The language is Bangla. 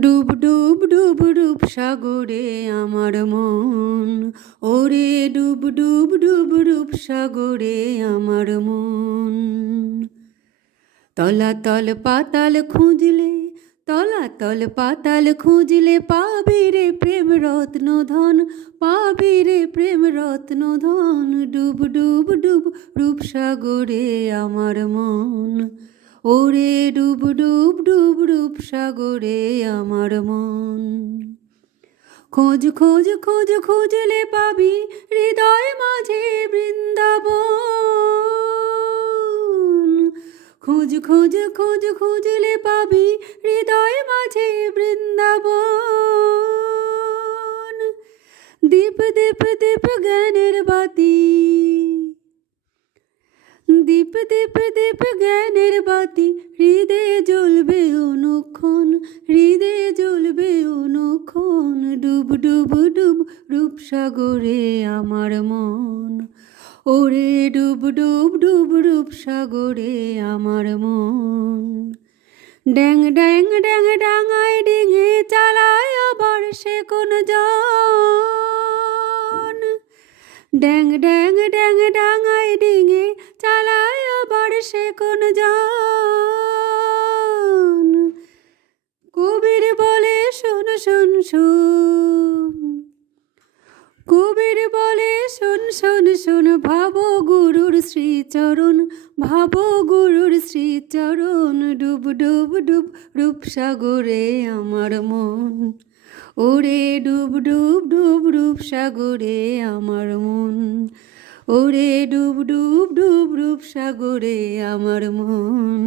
ডুব ডুব ডুব ডুব সাগরে আমার মন, ওরে ডুব ডুব ডুব ডুব সাগরে আমার মন। তলাতল পাতাল খুঁজলে, তলাতল পাতাল খুঁজলে পাবি রে প্রেম রত্ন ধন, পাবি রে প্রেম রত্ন ধন। ডুব ডুব ডুব ডুব সাগরে আমার মন, ওরে ডুব ডুব ডুব ডুব সাগরে আমার মন। খোঁজ খোঁজ খোঁজ খুঁজলে পাবি হৃদয় মাঝে বৃন্দাবন। খোঁজ খোঁজ খোঁজ খুঁজলে পাবি হৃদয় মাঝে বৃন্দাবন। দীপ দীপ দীপ জ্ঞানের বাতি, দীপ দীপ দীপ জ্ঞানের বাতি, হৃদয়ে জ্বলবে অনুক্ষণ, হৃদয়ে জ্বলবে অনুক্ষণ। ডুব ডুব ডুব ডুব সাগরে আমার মন, ওরে ডুব ডুব ডুব ডুব সাগরে আমার মন। ড্যাং ড্যাং ড্যাং ডাঙায় ডিঙে চালায় আবার সে কোন জন। ড্যাং ড্যাং ড্যাং ডাঙায় ডিঙে চালায় আবার সে কোন জন। কবির বলে শোন শোন শোন, কবির বলে শোন শোন শোন, ভাবো গুরুর শ্রীচরণ, ভাবো গুরুর শ্রীচরণ। ডুব ডুব ডুব ডুব সাগরে আমার মন, ওরে ডুব ডুব ডুব ডুব সাগরে আমার মন, ওরে ডুব ডুব ডুব ডুব সাগরে আমার মন।